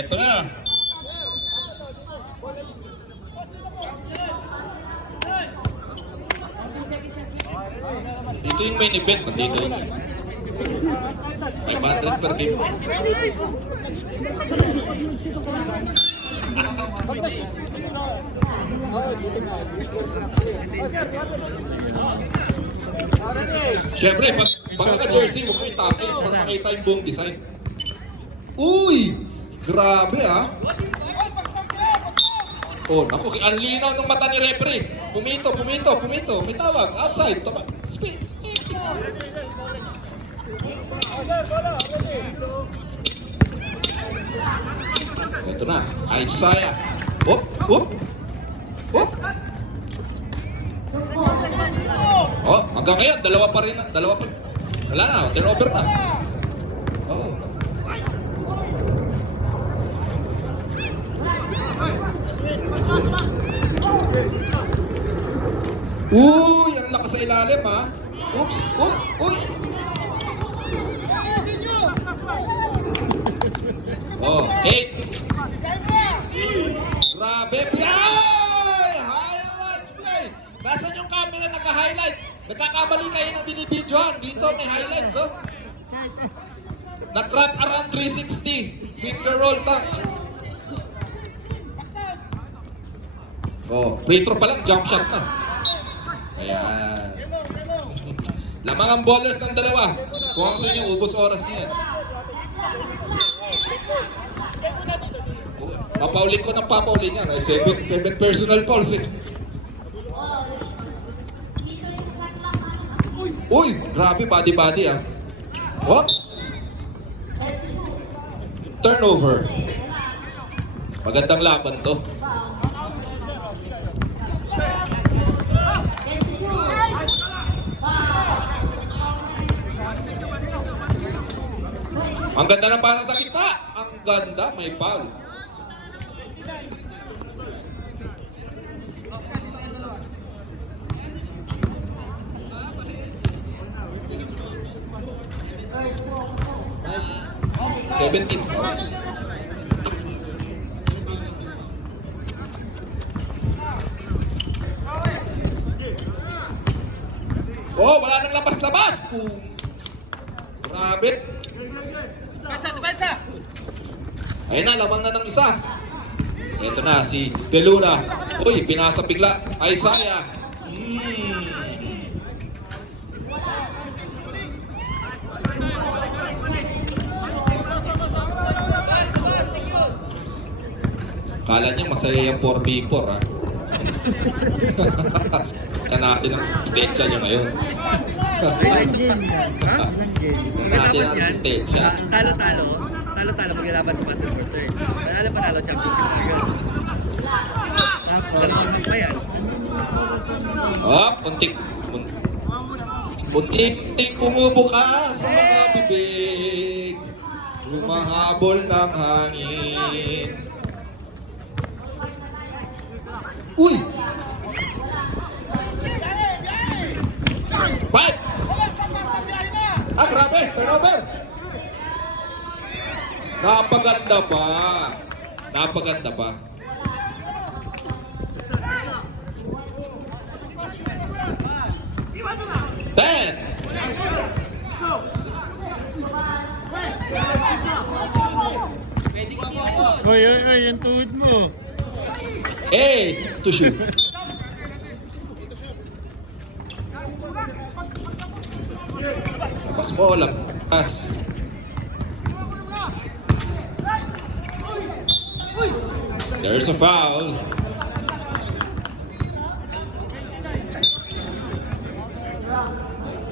Ito na. Dito yung main event. Dito yun. 500 per game. Siyempre, pag naka-jersey mo, may taki para makita yung buong design. Uy! Grabe ah! Oh, naku, ang linaw ng mata ni referee. Pumito. May tawag. Outside. Speak. Ito na. Isaiah. Op. Oh, hanggang ngayon, dalawa pa rin. Wala na, turnover na. Oh. Uy, ang lakas sa ilalim ha. Oops. Uy. Oh, 8. Grabe. Ay! Highlights play. Nasaan yung camera naka-highlights? Nagkakamali kayo ng binibidyohan. Dito may highlights, oh. Nag-wrap around 360. Finger roll back. Oh, free throw pa lang, jump shot na. Ayan. Lamang ang ballers ng dalawa. Kung ang sa inyo, ubos oras niya. Papaulin ko ng papaulin yan. 7 personal fouls eh. Uy, grabe, body ah. Whoops. Turnover. Magandang laban to. Ang ganda ng pasa sa kita. Ang ganda, may foul. Seventeen. Oh, wala nang labas-labas. Grabe. Depensa! Ayun na, lamang na ng isa. Ito na, si Deluna. Uy, pinasa bigla. Isaiah. Kala niya masaya yung 4v4 ha. Tignan natin ang stage niya ngayon. Ilang game na? Ha? Ilang game? Natin ang assistance siya. Talo-talo maglalaban sa Battle for Third. Panalo championship na yun. Dalawang pa yan. Oh, untik bumubuka sa mga bibig. Lumahabol ng hangin. Uy! 5! Grabe! Turnover! Napaganda pa. 10! Oy, yung tuhod mo. 8 to shoot. Pas mo, lapas. There's a foul.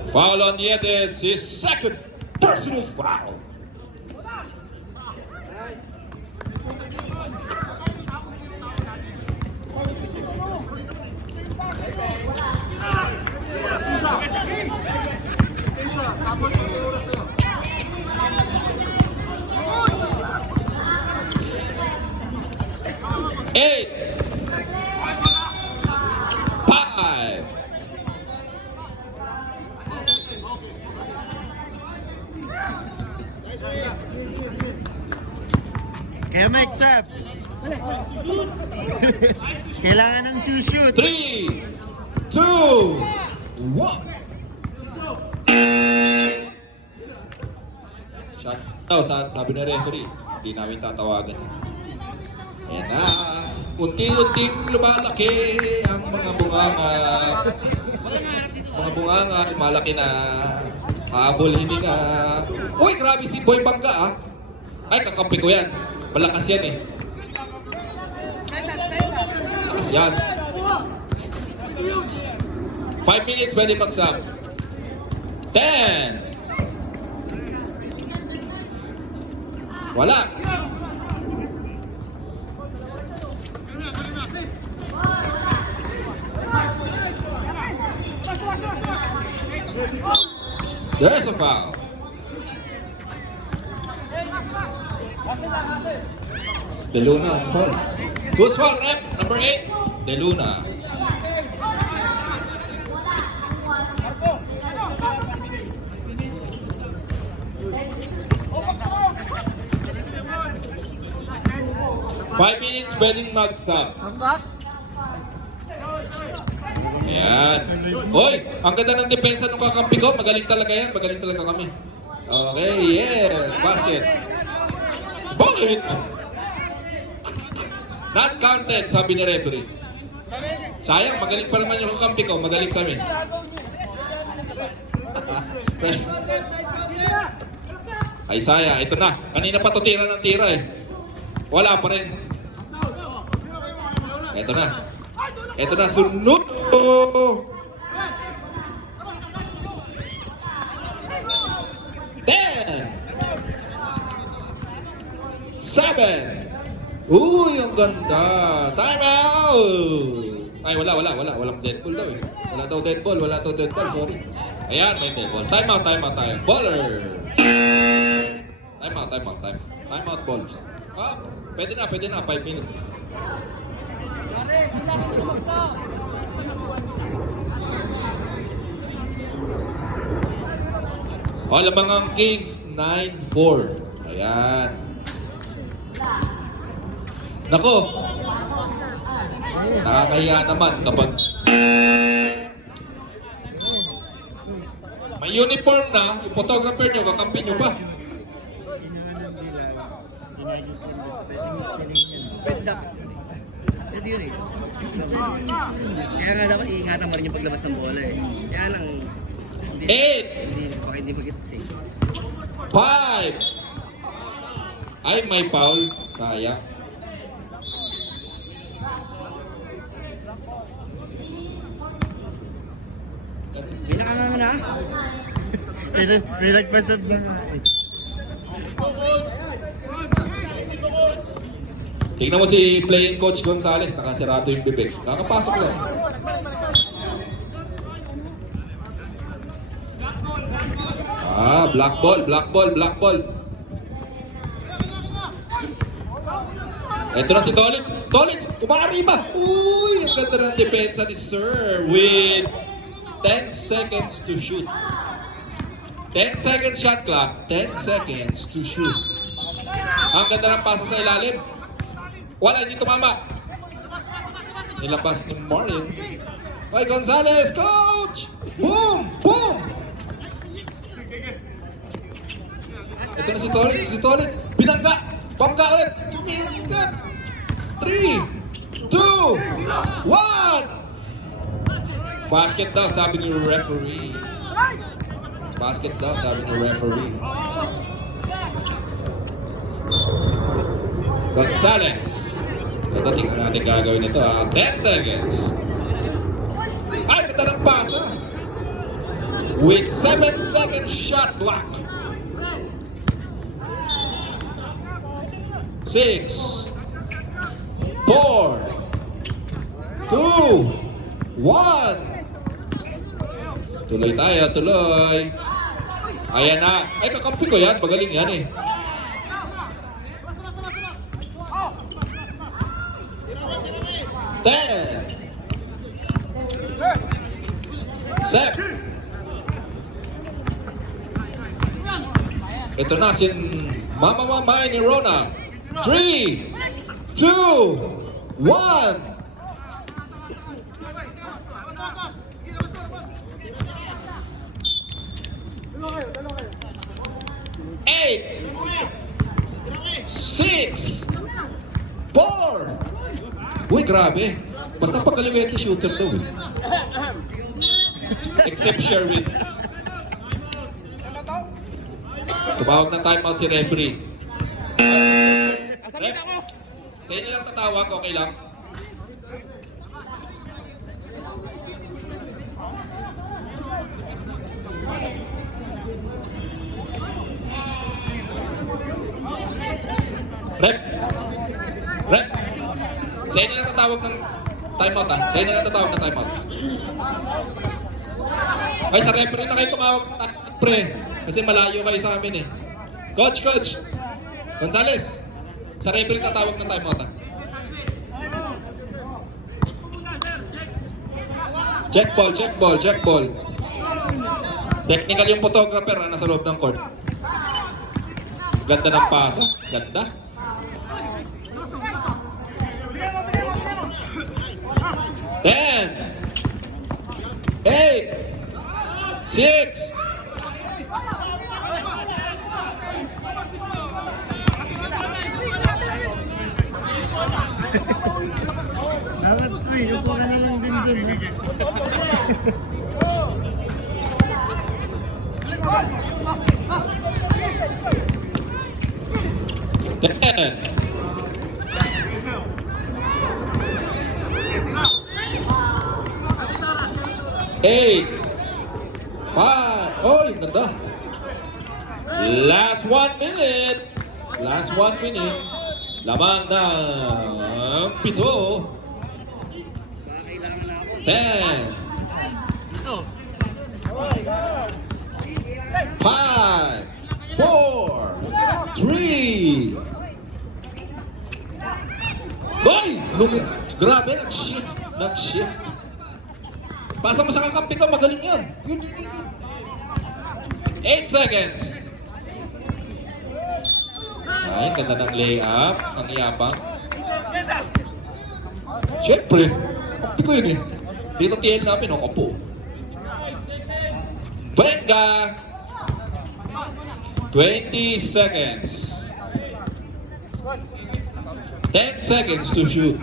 Foul on Nietes, his second personal foul. Eight. 5. Kaya Kuya Mike, sap. Kailangan ng shoot. 3, 2, 1. Shot. Oh, sabi na referee, hindi namin tatawagan. Ayan na. Unti-unting lumalaki ang mga bunganga. Mga bunganga, malaki na. Habol hininga. Uy, grabe si Boy Bangga ah. Ay, kakampi ko yan. Malakas yan eh. Malakas yan. 5 minutes, pwede mag-sub. 10. Wala. There's a foul. De Luna on foul. Who's foul, rep? Number 8. De Luna. Five minutes, pwedeng mag-sub. Ayan. Hoy, ang ganda ng depensa ng kakampi ko. Magaling talaga yan. Magaling talaga kami. Okay, yes. Basket. Bakit? Not counted, sabi ni referee. Sayang, magaling pa naman yung kakampi ko. Magaling kami. Fresh. Ay, saya. Ito na. Kanina pa to tira ng tira eh. Wala pa rin. Ito na. Ito na, sunod. 10. 7. Uy, ang ganda. Time out. Ay, walang dead ball daw eh. Wala daw dead ball, sorry. Ayan, may dead ball. Time out. Baller. Time out balls. Ah, pwede na, 5 minutes. O, Labangang Kings, 9-4. Ayan. Nako. Nakakahiya naman kapag may uniform na, yung photographer nyo, kakampi nyo pa. Pwede dapat. Pwede yun eh. Kaya nga dapat iingatan mo rin yung paglabas ng bola eh. Kaya lang, hindi mag-hits eh. 5. Ay, may foul. Sayang. Pinakanga na. May nagpasab na nga eh. Tingnan mo si playing coach Gonzales, nakasirado yung bibig. Nakapasok lang. Black ball. Ito na si Tolit, umaariba. Uy, ang ganda ng depensa ni Sir with 10 seconds to shoot. 10 seconds shot clock, 10 seconds to shoot. Ang ganda ng pasa sa ilalim. Wala, hindi tumama. Nilabas ni Martin. Ay, Gonzales, coach! Boom! Ito na si Tolit. Bangga ulit. Tumihingat. 3, 2, 1. Basket daw, sabi ni referee. Gonzales. Ito, tingnan natin gagawin ito ha. 10 seconds. Ay, ganda ng pasa. With 7 seconds shot clock. 6, 4, 2, 1. Tuloy tayo. Ayan na. Ay, kakampi ko yan. Magaling yan eh. Sep. Ito na si Mama ni Rona. 3, 2, 1. 8, 6, 4. Uy, grabe. Basta pagkaliwete shooter daw eh. Except Sherwin. Tumawag ng timeout si referee. Ref, sa inyo lang tatawag, okay lang? Rep! Rep! Sa inyo lang tatawag ng timeout ha? Sa inyo lang tatawag ng timeout. Ay, sa referee na kayo tumawag pre. Kasi malayo kayo sa amin eh. Coach! Gonzales! Sa referee tatawag ng timeout ha? Check ball. Technical yung photographer na nasa loob ng court. Ganda ng pasa. Ganda. Ten, 8, 6, Dapat upo ka na lang din dun. ten, 8, 5. Oh, yung ganda. Last 1 minute. Lamang ng 7. Baka kailangan na ako. 10, Ito. 5, 4, 3. Boy! Grabe, nag-shift. Pasa mo sa kakampi ko, magaling yan. 8 seconds. Ay, ganda ng layup, ang yabang. Siyempre, kampi ko yun eh. Dito tiyan namin, ako po. Benga! 20 seconds. 10 seconds to shoot.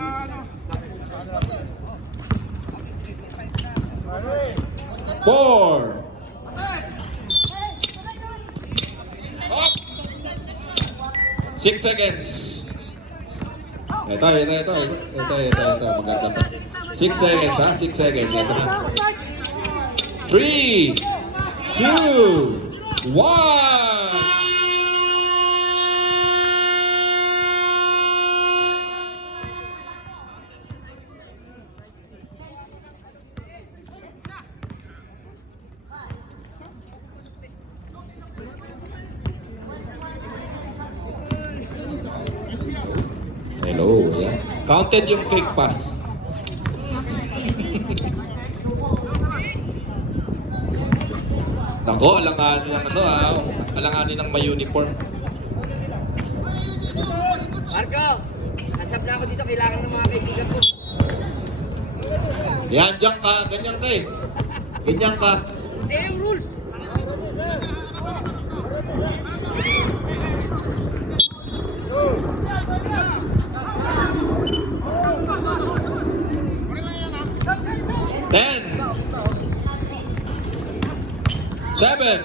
4. Up. 6 seconds. Ito. Maganda to. 6 seconds ha, 6 seconds. Ito na. 3, 2, 1. Hello, yeah. Counted yung fake pass. Nako, alanganin ng alanganin ng may uniform. Marco! Nasab na ako dito. Kailangan ng mga kaibigan ko. Yan, diyan ka. Ganyan ka eh. Ganyan ka. Eh, yung rules! Ten. 7.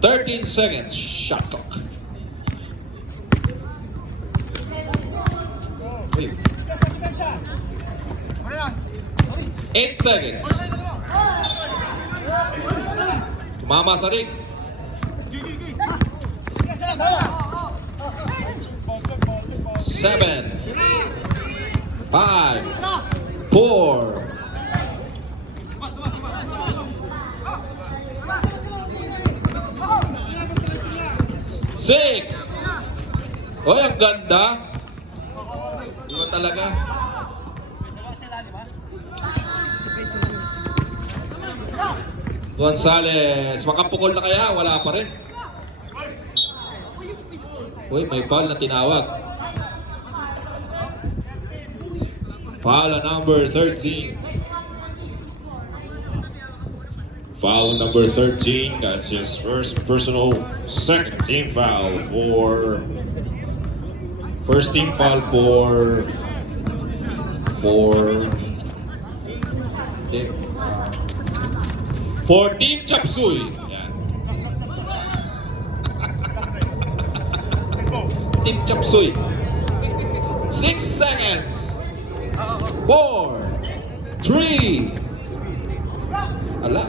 13 seconds. Shot clock. Wait. 8 seconds. Tumama sa ring. 7, 5, 4, 6. Oy, ang ganda. Iba talaga. Gonzales, makapukol na kaya? Wala pa rin. Uy, may foul na tinawag. Foul on number 13. Foul number 13. That's his first personal second team foul for... First team foul for Team Chapsuy. Yan. Team Chapsuy. 6 seconds. 4, 3, ala,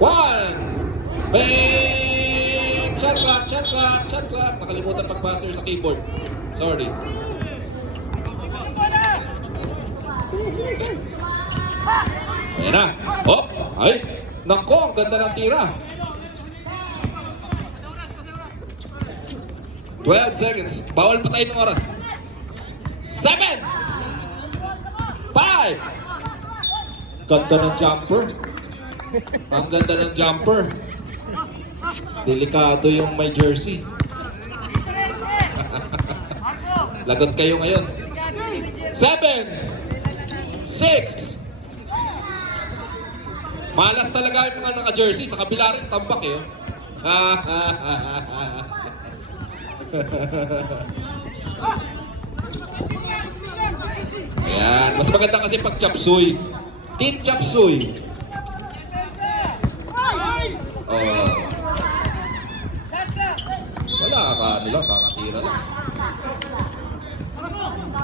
1. Bang! Shot clock, shot clock, shot clock. Nakalimutan mag-buzzer sa keyboard. Sorry. Ayan na. Oh, ay. Nako, ang ganda ng tira. 12 seconds. Bawal pa tayo ng oras. 7, 5. Ganda ng jumper. Ang ganda ng jumper. Delikado yung may jersey. Lagot kayo ngayon. 7, 6. Malas talaga yung mga naka-jersey. Sa kabila rin tambak eh. Ayan. Mas maganda kasi pag chapsuy. Team chapsuy. Oh. Wala ka nila. Kakatira lang.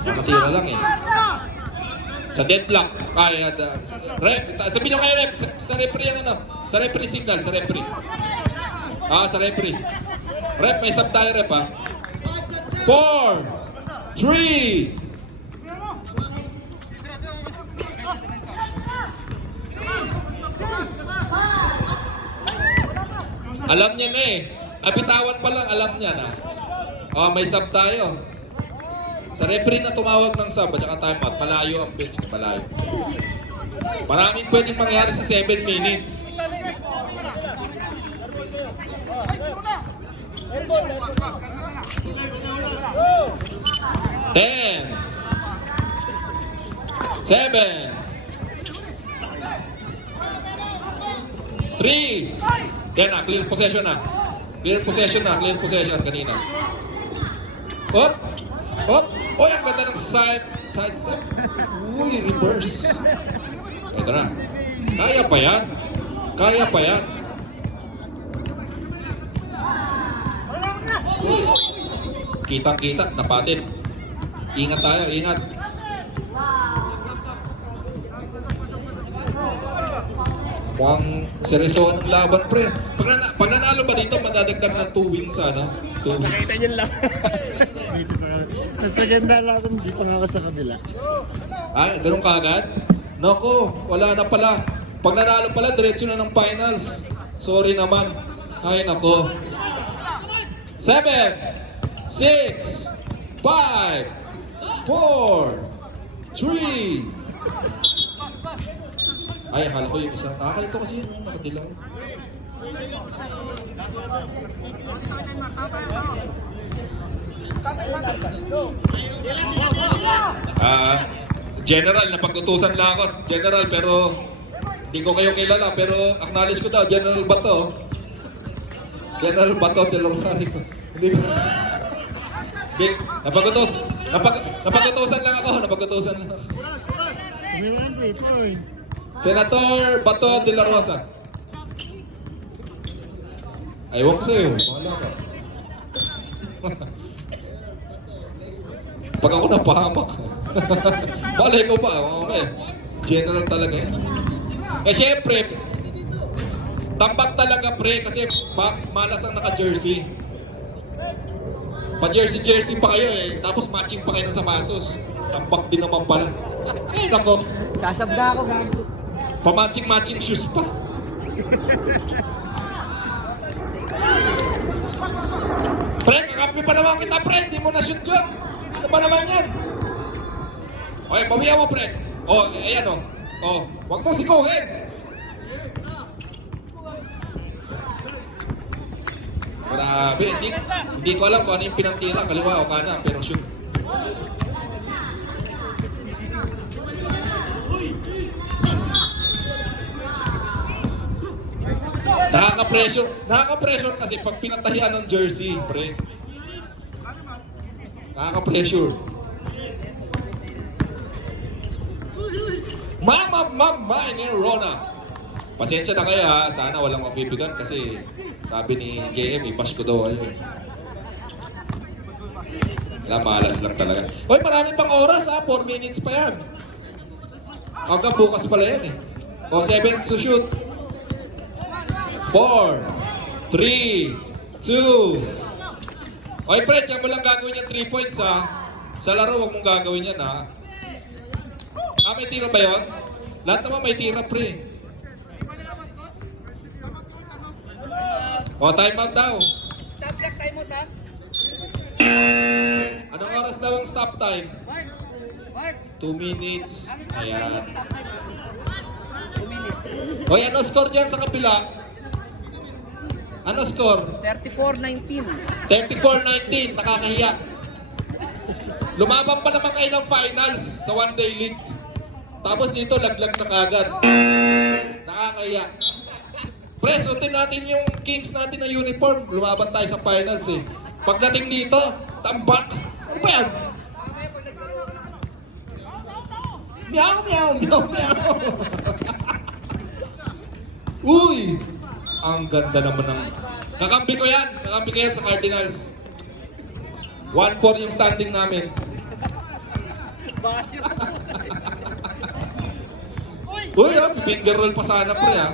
Kakatira lang eh. Sa deadlock. Ay, rep. Sabihin nyo kayo rep. Sa referee yan ano. Sa referee signal. Sa referee. Sa referee. Rep, may sub tayo rep ha. 4, 3. Alam niya na eh. Abitawan pa lang, alam niya na. May sub tayo. Sa referee na tumawag ng sub at saka timeout, malayo ang bench. Malayo. Maraming pwedeng mangyari sa 7 minutes. Ten, 7, 3. Yan na, clear possession na. Clear possession na, clear possession kanina. Hop! Hop! Uy, ang ganda ng side step. Uy, reverse. Ito na. Kaya pa yan. Kaya pa yan. Kitang-kita, napatid. Ingat tayo, ingat. Mukhang seryoso ng laban, pre. Pag nanalo ba dito, madadagdag ng 2 wins, ano? 2 wins. Nakita nyo lang. Dito sa second na lang, hindi pa nga ako sa kabila. Ay, ganun kagad? Nako, wala na pala. Pag nanalo pala, diretso na ng finals. Sorry naman. Ay, nako. 7, 6, 5, 4, 3. Ay, akala ko yung isang nakakalito kasi yun, nakadilaw. General, napag-utusan lang ako. General, pero hindi ko kayo kilala. Pero acknowledge ko daw, General Bato. General Bato de Rosario. Hindi ko. Napag-utusan lang ako. Napag-utusan lang ako. Umiwan ko ito eh. Senator Bato de la Rosa. Ayaw ko sa'yo. Wala ka. Pag ako napahamak. Bala ikaw pa. General talaga yan. Eh syempre, tambak talaga pre kasi malas ang naka-jersey. Pa-jersey pa kayo eh. Tapos matching pa kayo ng sapatos. Tambak din naman pala. Eh nako. Sasabda ako. Pa-matching shoes pa. Pre, kakampi pa naman kita pre. Hindi mo na-shoot yun. Ano ba naman yan? Okay, pawihan mo pre. Ayan huwag mo sikuhin. Grabe, hindi ko alam kung ano yung pinangtira, kaliwa o kanan, pero shoot. Nakaka-pressure kasi pag pinatahian ng jersey, pre. Nakaka-pressure. Mama, ni Rona. Pasensya na kayo ha, sana walang mapipigan kasi sabi ni JM, i-bash ko daw ayun. Wala, malas lang talaga. Hoy, marami pang oras ha, 4 minutes pa yan. Hanggang bukas pala yan eh. O, 7 to shoot. 4, 3, 2. Oy, pre, diyan mo lang gagawin yung 3 points ha. Sa laro, huwag mong gagawin yan ha. Ah, may tira ba yun? Lahat naman may tira, pre. O, time out daw. Stop clock, time mo, ta? Anong oras daw ang stop time? Mark! Mark! 2 minutes. Ayan. 2 minutes. Hoy, ano score dyan sa kapila? Ano score? 34-19. 34-19. Nakakahiya. Lumabang pa naman kayo ng finals sa one-day league. Tapos dito, laglag na kagad. Nakakahiya. Pre, suotin natin yung Kings natin na uniform. Lumaban tayo sa finals eh. Pagdating dito, tambak. Ano ba yan? Meow, meow, meow, meow. Uy! Ang ganda naman ng... Kakampi ko yan sa Cardinals. 1-4 yung standing namin. Uy, finger roll pa sana pre ha.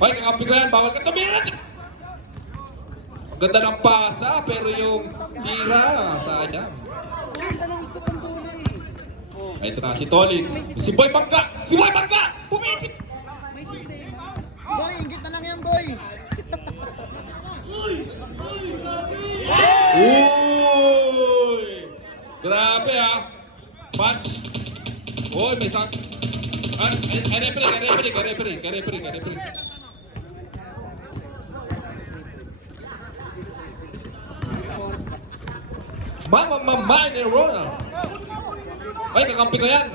Hoy, kakampi ko yan, bawal ka tumira. Ang ganda ng pasa, pero yung tira, sayang. Ay, ito na, si Tolitz. Si Boy Bangga! Si Boy Bangga! Pumitik! Boy, ingit na lang yan, boy. Uy! Grabe ha! Punch! Uy, may sak... referee. Mama ni Rona! Ay, kakampi ko yan!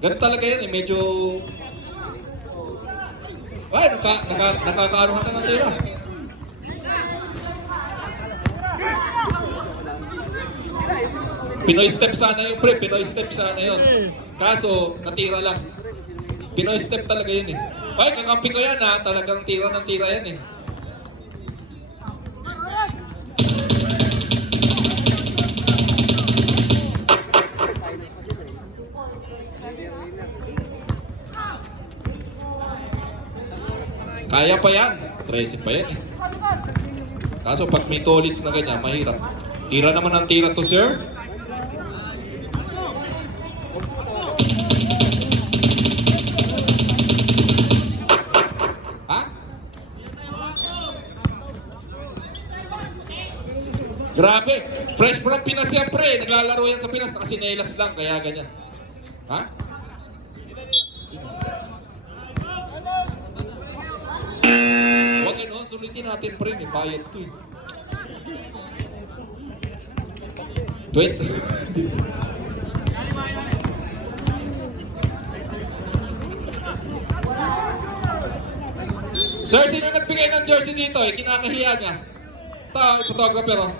Ganun talaga yan eh, medyo... Ay, nakakaaruhan na ng tira. Pinoy step sana yun, pre. Pinoy step sana yun. Kaso, natira lang. Pinoy step talaga yun eh. Ay, kakampi ko yan ha. Talagang tira ng tira yan eh. Kaya pa yan. 13 pa yan eh. Kaso pag may Tolitz na ganyan, mahirap. Tira naman ang tira to, sir. Ha? Grabe. Fresh from Pinas yan, pre. Naglalaro yan sa Pinas. Nakasinelas lang, kaya ganyan. Ha? Huwag yun, sulitin natin, pre. May bayad to eh. 20. Sir, sino nagbigay ng jersey dito eh? Kinakahiya niya. Ito, yung photographer oh.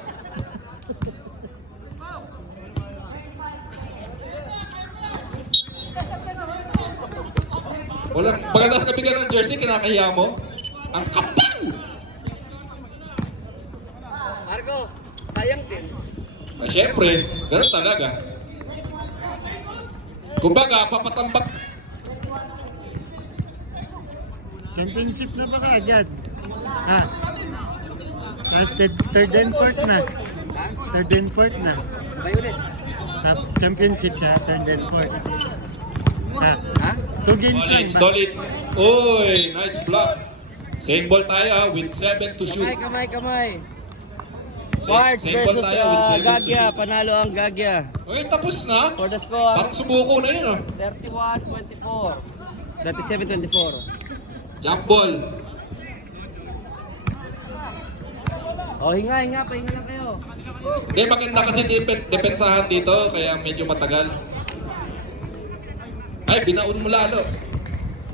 Wala, pagkatapos nabigyan ng jersey, kinakahiya mo? Ang kapal! Marco, sayang din. Ah, syempre, ganun talaga. Kumbaga, papatambak. Championship na ba kaagad? Ha? Tapos third and fourth na. Third and fourth na. Bay ulit. Sa championship siya, third and fourth. Ha? Ha? 2 games lang ba? Tolitz. Uy, nice block. Same ball tayo ah, with 7 to shoot. Kamay. March Same ball versus tayo with 7 to Gagya. shoot. Panalo ang Gagya. Uy, tapos na. For the score, Parang sumuko na yun ah. 31-24. 37-24. Jump ball. Oh, hinga, pahinga lang kayo. Hindi, maganda kasi depensahan dito, kaya medyo matagal. Ay, binaon mo lalo.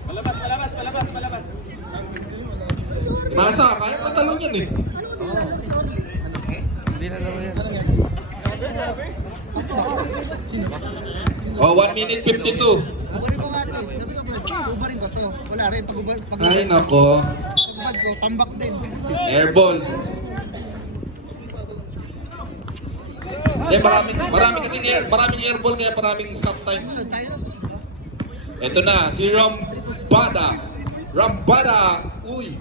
Palabas. Masa, kaya matalon yan eh. Hindi na naman yan. Oh, 1 minute 52. Ubarin ko nga to. Sabi ko ba, ubarin ko to. Wala rin, Ay, nako. pagbad ko, tambak din. Airball. Eh, maraming airball kaya maraming stop time. Sunod tayo na, sunod ka. Ito na, si Rambada. Uy.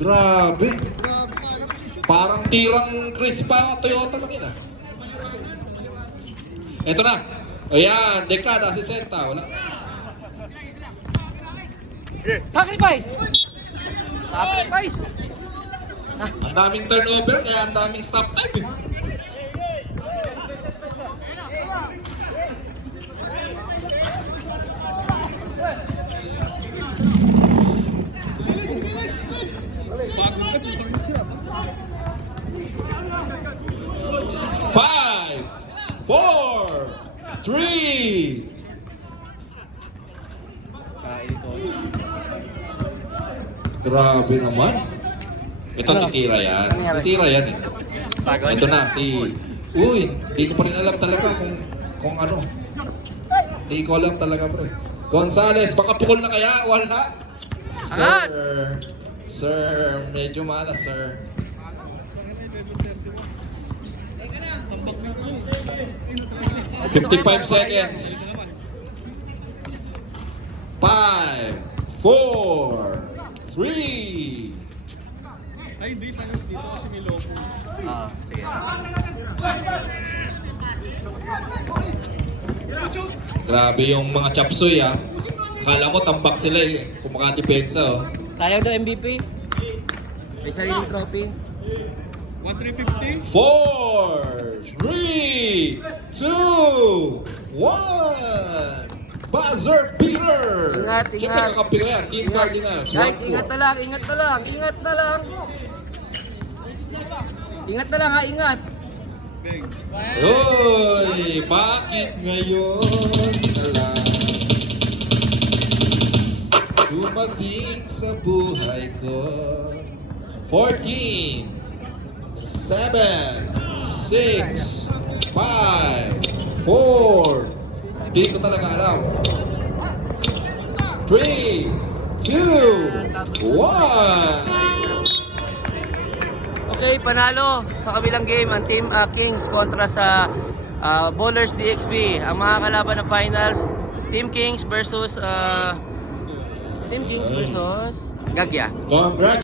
Grabe. Grabe ka, nagsishoot. Parang tirang Crispa Toyota lang yun ah. Ito na. Ayan, dekada 60. Wala. Sacrifice! Ang daming turnover kaya ang daming stop time eh. Five, 4, 3. Grabe naman. Ito titira yan. Titira yan eh. Ito na si... Uy, di ko pa rin alam talaga kung ano. Di ko alam talaga pre. Gonzales, baka pukol na kaya? Wala. Sir, medyo malas sir. "55 seconds. 5, 4, 3. Ay, hindi. Panos dito kasi may logo. Sige. Grabe yung mga chapsoy ah. Akala mo tambak sila eh. Kung makadepensa oh. Sayang daw MVP. May sariling trophy. 1350. 4, 3, 2, 1. Buzzer beater! Ingat. Siyempre kakampi ko yan. Team Cardinals. Guys, 1-4. ingat na lang. Ingat na lang ha, ingat. Bang. Uy, bakit ngayon na lang dumating sa buhay ko? 14, 7, 6, 5, 4. Hindi ko talaga alam. 3, 2, 1. Okay, panalo sa kabilang game ang Team Kings kontra sa Bowlers DXB. Ang mga kalaban ng finals, Team Kings versus Gagya. Congrats.